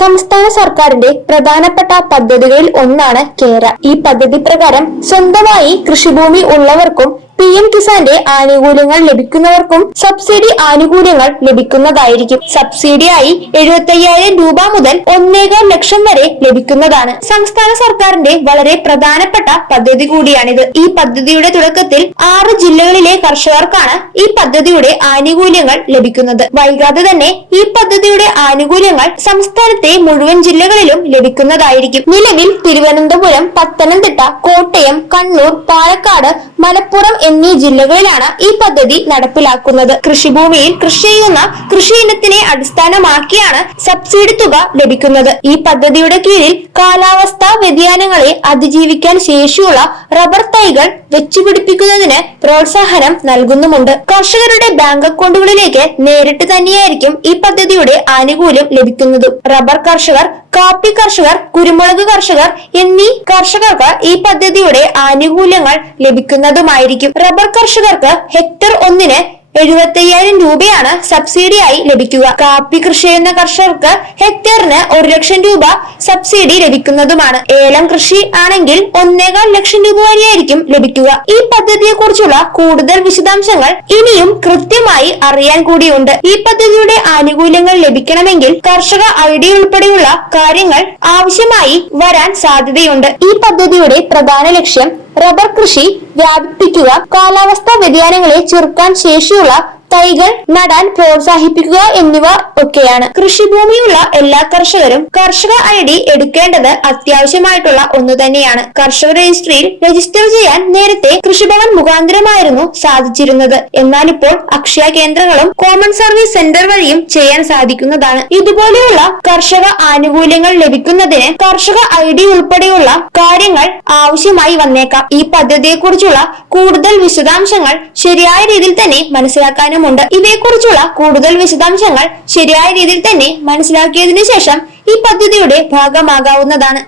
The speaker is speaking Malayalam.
സംസ്ഥാന സർക്കാരിന്റെ പ്രധാനപ്പെട്ട പദ്ധതികളിൽ ഒന്നാണ് കേര. ഈ പദ്ധതി പ്രകാരം സ്വന്തമായി കൃഷിഭൂമി ഉള്ളവർക്കും PM കിസാന്റെ ആനുകൂല്യങ്ങൾ ലഭിക്കുന്നവർക്കും സബ്സിഡി ആനുകൂല്യങ്ങൾ ലഭിക്കുന്നതായിരിക്കും. സബ്സിഡിയായി 75,000 രൂപ മുതൽ 1.25 ലക്ഷം വരെ ലഭിക്കുന്നതാണ്. സംസ്ഥാന സർക്കാരിന്റെ വളരെ പ്രധാനപ്പെട്ട പദ്ധതി കൂടിയാണിത്. ഈ പദ്ധതിയുടെ തുടക്കത്തിൽ 6 ജില്ലകളിലെ കർഷകർക്കാണ് ഈ പദ്ധതിയുടെ ആനുകൂല്യങ്ങൾ ലഭിക്കുന്നത്. വൈകാതെ തന്നെ ഈ പദ്ധതിയുടെ ആനുകൂല്യങ്ങൾ സംസ്ഥാനത്തെ മുഴുവൻ ജില്ലകളിലും ലഭിക്കുന്നതായിരിക്കും. നിലവിൽ തിരുവനന്തപുരം, പത്തനംതിട്ട, കോട്ടയം, കണ്ണൂർ, പാലക്കാട്, മലപ്പുറം എന്നീ ജില്ലകളിലാണ് ഈ പദ്ധതി നടപ്പിലാക്കുന്നത്. കൃഷിഭൂമിയിൽ കൃഷി ചെയ്യുന്ന കൃഷി ഇനത്തിനെ അടിസ്ഥാനമാക്കിയാണ് സബ്സിഡി തുക ലഭിക്കുന്നത്. ഈ പദ്ധതിയുടെ കീഴിൽ കാലാവസ്ഥാ വ്യതിയാനങ്ങളെ അതിജീവിക്കാൻ ശേഷിയുള്ള റബ്ബർ തൈകൾ വെച്ചുപിടിപ്പിക്കുന്നതിന് പ്രോത്സാഹനം നൽകുന്നുമുണ്ട്. കർഷകരുടെ ബാങ്ക് അക്കൗണ്ടുകളിലേക്ക് നേരിട്ട് തന്നെയായിരിക്കും ഈ പദ്ധതിയുടെ ആനുകൂല്യം ലഭിക്കുന്നത്. റബ്ബർ കർഷകർ, കാപ്പി കർഷകർ, കുരുമുളക് കർഷകർ എന്നീ കർഷകർക്ക് ഈ പദ്ധതിയുടെ ആനുകൂല്യങ്ങൾ ലഭിക്കുന്നതുമായിരിക്കും. റബ്ബർ കർഷകർക്ക് ഹെക്ടർ ഒന്നിന് 75,000 രൂപയാണ് സബ്സിഡിയായി ലഭിക്കുക. കാപ്പി കൃഷി ചെയ്യുന്ന കർഷകർക്ക് ഹെക്ടറിന് 1 ലക്ഷം രൂപ സബ്സിഡി ലഭിക്കുന്നതുമാണ്. ഏലം കൃഷി ആണെങ്കിൽ 1.25 ലക്ഷം രൂപ വരെയായിരിക്കും ലഭിക്കുക. ഈ പദ്ധതിയെ കുറിച്ചുള്ള കൂടുതൽ വിശദാംശങ്ങൾ ഇനിയും കൃത്യമായി അറിയാൻ കൂടിയുണ്ട്. ഈ പദ്ധതിയുടെ ആനുകൂല്യങ്ങൾ ലഭിക്കണമെങ്കിൽ കർഷക ID ഉൾപ്പെടെയുള്ള കാര്യങ്ങൾ ആവശ്യമായി വരാൻ സാധ്യതയുണ്ട്. ഈ പദ്ധതിയുടെ പ്രധാന ലക്ഷ്യം റബ്ബർ കൃഷി വ്യാപിപ്പിക്കുക, കാലാവസ്ഥാ വ്യതിയാനങ്ങളെ ചെറുക്കാൻ ശേഷിയുള്ള തൈകൾ നടാൻ പ്രോത്സാഹിപ്പിക്കുക എന്നിവ ഒക്കെയാണ്. കൃഷിഭൂമിയുള്ള എല്ലാ കർഷകരും കർഷക ID എടുക്കേണ്ടത് അത്യാവശ്യമായിട്ടുള്ള ഒന്ന് തന്നെയാണ്. കർഷക രജിസ്ട്രിയിൽ രജിസ്റ്റർ ചെയ്യാൻ നേരത്തെ കൃഷിഭവൻ മുഖാന്തരമായിരുന്നു സാധിച്ചിരുന്നത്. എന്നാൽ ഇപ്പോൾ അക്ഷയ കേന്ദ്രങ്ങളും കോമൺ സർവീസ് സെന്റർ വഴിയും ചെയ്യാൻ സാധിക്കുന്നതാണ്. ഇതുപോലെയുള്ള കർഷക ആനുകൂല്യങ്ങൾ ലഭിക്കുന്നതിന് കർഷക ID ഉൾപ്പെടെയുള്ള കാര്യങ്ങൾ ആവശ്യമായി വന്നേക്കാം. ഈ പദ്ധതിയെ കുറിച്ചുള്ള കൂടുതൽ വിശദാംശങ്ങൾ ശരിയായ രീതിയിൽ തന്നെ മനസ്സിലാക്കാനും ഇവയെക്കുറിച്ചുള്ള കൂടുതൽ വിശദാംശങ്ങൾ ശരിയായ രീതിയിൽ തന്നെ മനസ്സിലാക്കിയതിനു ശേഷം ഈ പദ്ധതിയുടെ ഭാഗമാകാവുന്നതാണ്.